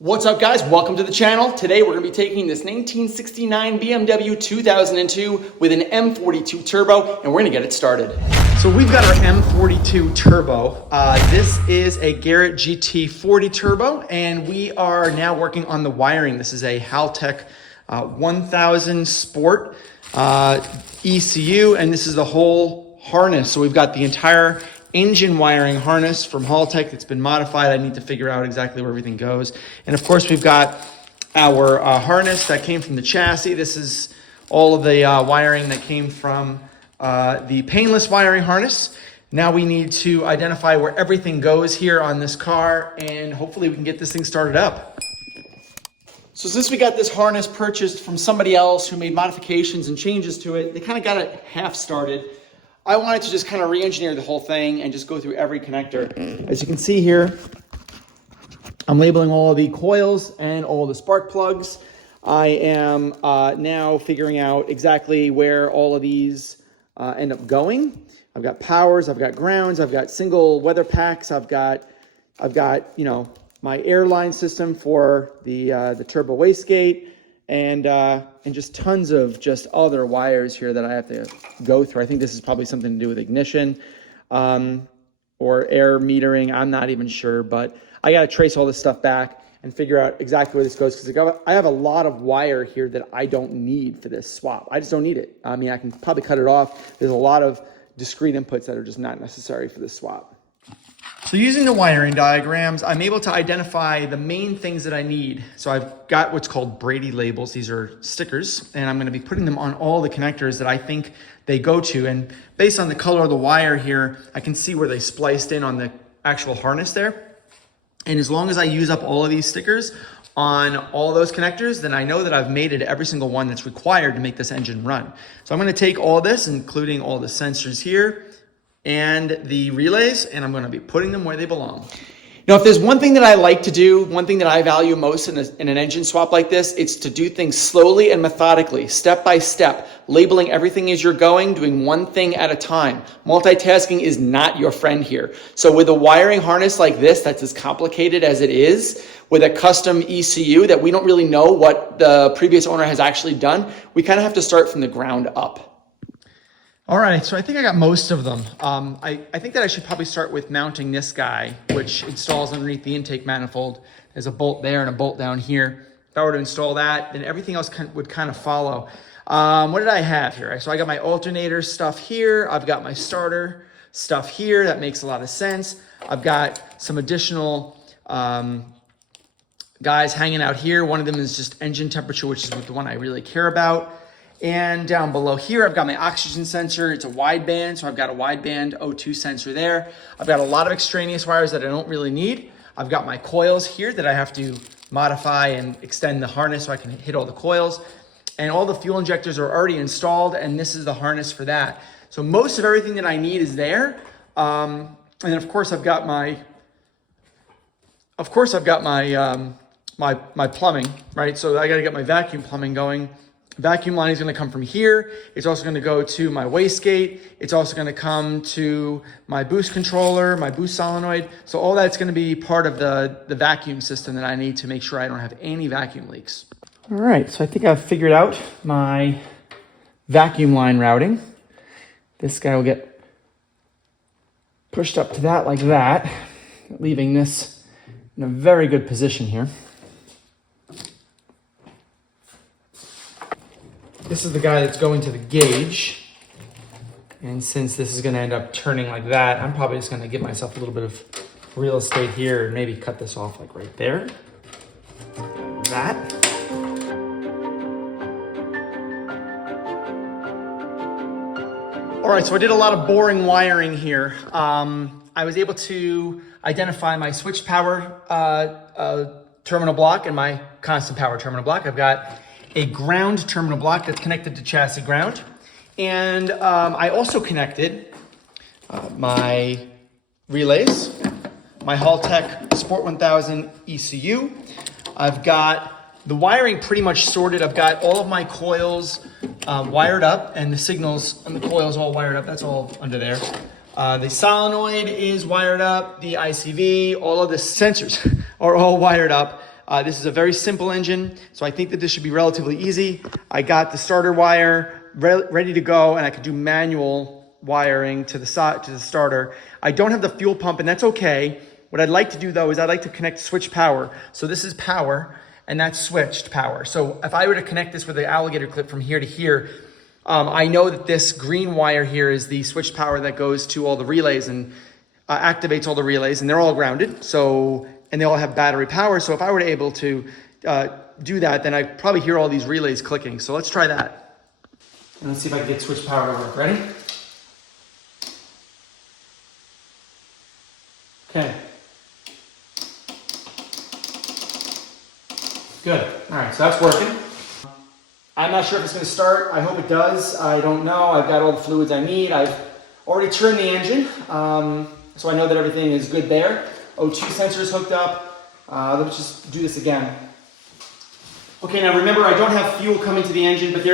What's up, guys? Welcome to the channel. Today we're going to be taking this 1969 BMW 2002 with an M42 turbo, and we're going to get it started. So we've got our M42 turbo. This is a Garrett GT40 turbo, and we are now working on the wiring. This is a Haltech 1000 Sport ECU, and this is the whole harness. So we've got the entire engine wiring harness from Haltech that's been modified. I need to figure out exactly where everything goes. And of course, we've got our harness that came from the chassis. This is all of the wiring that came from the painless wiring harness. Now we need to identify where everything goes here on this car, and hopefully we can get this thing started up. So since we got this harness purchased from somebody else who made modifications and changes to it, they kind of got it half started. I wanted to just kind of re-engineer the whole thing and just go through every connector. As you can see here, I'm labeling all of the coils and all the spark plugs. I am now figuring out exactly where all of these end up going. I've got powers, I've got grounds, I've got single weather packs, I've got my airline system for the turbo wastegate, and just tons of just other wires here that I have to go through. I think this is probably something to do with ignition or air metering. I'm not even sure, but I got to trace all this stuff back and figure out exactly where this goes, because I have a lot of wire here that I don't need for this swap. I just don't need it. I mean, I can probably cut it off. There's a lot of discrete inputs that are just not necessary for this swap. So using the wiring diagrams, I'm able to identify the main things that I need. So I've got what's called Brady labels. These are stickers, and I'm going to be putting them on all the connectors that I think they go to. And based on the color of the wire here, I can see where they spliced in on the actual harness there. And as long as I use up all of these stickers on all those connectors, then I know that I've made it every single one that's required to make this engine run. So I'm going to take all this, including all the sensors here and the relays, and I'm going to be putting them where they belong. Now, if there's one thing that I like to do, one thing that I value most in an engine swap like this, it's to do things slowly and methodically, step by step, labeling everything as you're going, doing one thing at a time. Multitasking is not your friend here. So with a wiring harness like this, that's as complicated as it is, with a custom ECU that we don't really know what the previous owner has actually done, we kind of have to start from the ground up. All right, so I think I got most of them. I think that I should probably start with mounting this guy, which installs underneath the intake manifold. There's a bolt there and a bolt down here. If I were to install that, then everything else would kind of follow. What did I have here? So I got my alternator stuff here. I've got my starter stuff here. That makes a lot of sense. I've got some additional guys hanging out here. One of them is just engine temperature, which is the one I really care about. And down below here, I've got my oxygen sensor. It's a wideband, so I've got a wideband O2 sensor there. I've got a lot of extraneous wires that I don't really need. I've got my coils here that I have to modify and extend the harness so I can hit all the coils. And all the fuel injectors are already installed, and this is the harness for that. So most of everything that I need is there. And then of course I've got my my plumbing, right? So I got to get my vacuum plumbing going. Vacuum line is going to come from here. It's also going to go to my wastegate. It's also going to come to my boost controller, my boost solenoid. So all that's going to be part of the vacuum system that I need to make sure I don't have any vacuum leaks. All right, so I think I've figured out my vacuum line routing. This guy will get pushed up to that like that, leaving this in a very good position here. This is the guy that's going to the gauge. And since this is going to end up turning like that, I'm probably just going to give myself a little bit of real estate here and maybe cut this off like right there. That. All right, so I did a lot of boring wiring here. I was able to identify my switch power terminal block and my constant power terminal block. I've got a ground terminal block that's connected to chassis ground. And I also connected my relays, my Haltech Sport 1000 ECU. I've got the wiring pretty much sorted. I've got all of my coils wired up, and the signals on the coils all wired up. That's all under there. The solenoid is wired up, the ICV, all of the sensors are all wired up. This is a very simple engine, so I think that this should be relatively easy. I got the starter wire ready to go, and I could do manual wiring to the starter. I don't have the fuel pump, and that's okay. What I'd like to do though is I'd like to connect switch power. So this is power, and that's switched power. So if I were to connect this with the alligator clip from here to here, I know that this green wire here is the switch power that goes to all the relays and activates all the relays, and they're all grounded. So, and they all have battery power. So if I were able to do that, then I'd probably hear all these relays clicking. So let's try that. And let's see if I can get switch power to work. Ready? Okay. Good. All right, so that's working. I'm not sure if it's going to start. I hope it does. I don't know. I've got all the fluids I need. I've already turned the engine, so I know that everything is good there. O2 sensor is hooked up. Let's just do this again. Okay, now remember, I don't have fuel coming to the engine, but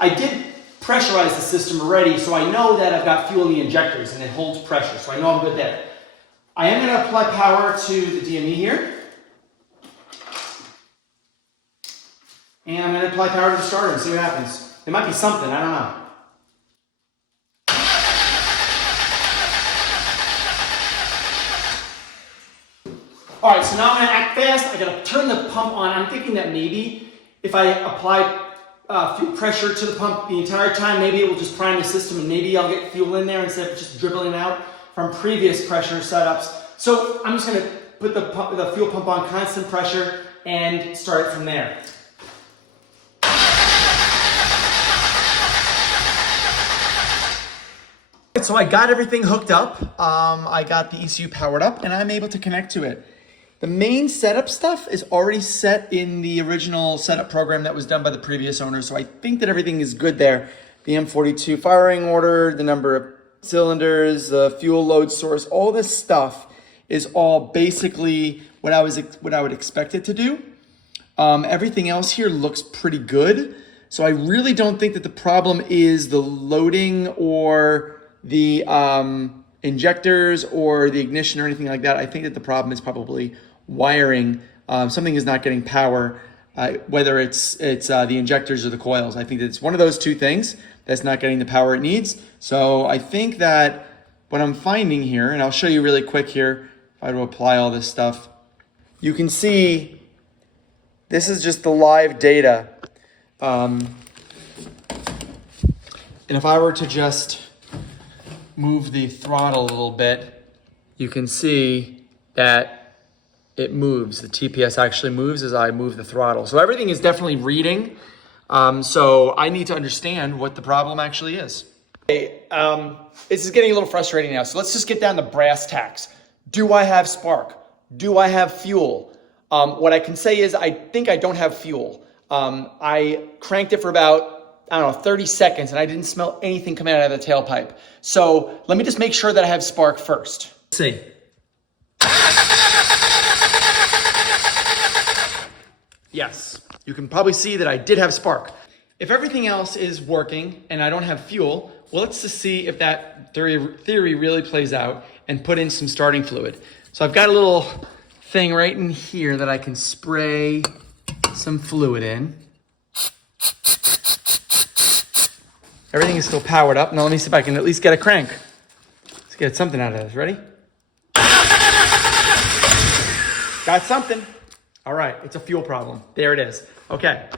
I did pressurize the system already, so I know that I've got fuel in the injectors and it holds pressure, so I know I'm good there. I am going to apply power to the DME here. And I'm going to apply power to the starter and see what happens. It might be something, I don't know. All right, so now I'm going to act fast. I got to turn the pump on. I'm thinking that maybe if I apply fuel pressure to the pump the entire time, maybe it will just prime the system and maybe I'll get fuel in there instead of just dribbling out from previous pressure setups. So I'm just going to put the fuel pump on constant pressure and start it from there. So I got everything hooked up. I got the ECU powered up and I'm able to connect to it. The main setup stuff is already set in the original setup program that was done by the previous owner. So I think that everything is good there. The M42 firing order, the number of cylinders, the fuel load source, all this stuff is all basically what I would expect it to do. Everything else here looks pretty good. So I really don't think that the problem is the loading or the injectors or the ignition or anything like that. I think that the problem is probably wiring. Something is not getting power, whether it's the injectors or the coils. I think that it's one of those two things that's not getting the power it needs. So I think that what I'm finding here, and I'll show you really quick here, if I were to apply all this stuff, you can see this is just the live data. And if I were to just move the throttle a little bit, you can see that it moves. The TPS actually moves as I move the throttle. So everything is definitely reading. So I need to understand what the problem actually is. Okay, this is getting a little frustrating now. So let's just get down to brass tacks. Do I have spark? Do I have fuel? What I can say is I think I don't have fuel. I cranked it for about, I don't know, 30 seconds and I didn't smell anything coming out of the tailpipe. So let me just make sure that I have spark first. Let's see. Yes, you can probably see that I did have spark. If everything else is working and I don't have fuel, well, let's just see if that theory really plays out and put in some starting fluid. So I've got a little thing right in here that I can spray some fluid in. Everything is still powered up. Now let me see if I can at least get a crank. Let's get something out of this. Ready? Got something. All right, it's a fuel problem. There it is. Okay.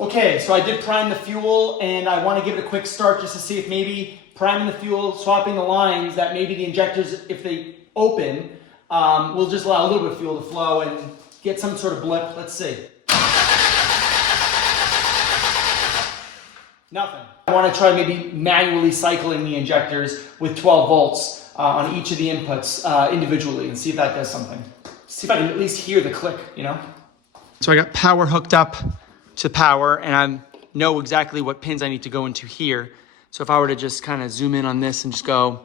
Okay, so I did prime the fuel and I want to give it a quick start just to see if maybe priming the fuel, swapping the lines, that maybe the injectors, if they open, will just allow a little bit of fuel to flow and get some sort of blip. Let's see. Nothing. I want to try maybe manually cycling the injectors with 12 volts on each of the inputs individually and see if that does something. See if I can at least hear the click, you know? So I got power hooked up to power and I know exactly what pins I need to go into here. So if I were to just kind of zoom in on this and just go,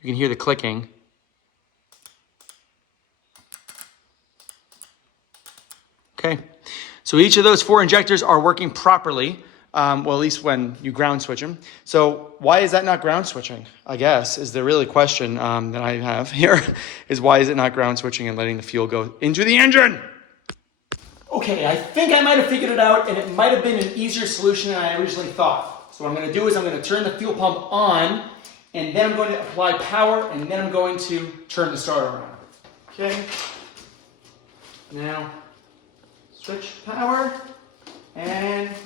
you can hear the clicking. Okay, so each of those 4 injectors are working properly. Well, at least when you ground switch them. So why is that not ground switching? I guess is the really question that I have here is why is it not ground switching and letting the fuel go into the engine? Okay, I think I might have figured it out, and it might have been an easier solution than I originally thought. So what I'm going to do is I'm going to turn the fuel pump on, and then I'm going to apply power, and then I'm going to turn the starter on. Okay. Now, switch power, and it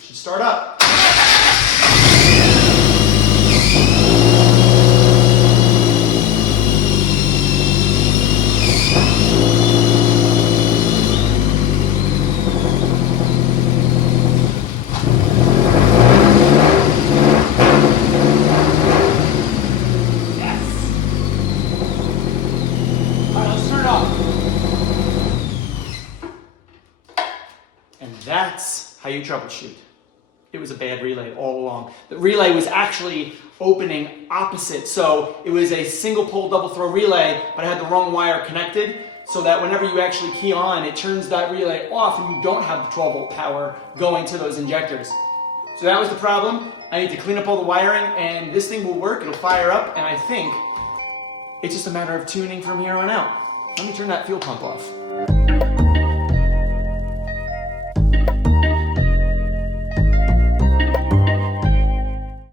should start up. That's how you troubleshoot. It was a bad relay all along. The relay was actually opening opposite. So it was a single pole double throw relay, but I had the wrong wire connected so that whenever you actually key on, it turns that relay off and you don't have the 12 volt power going to those injectors. So that was the problem. I need to clean up all the wiring and this thing will work. It'll fire up and I think it's just a matter of tuning from here on out. Let me turn that fuel pump off.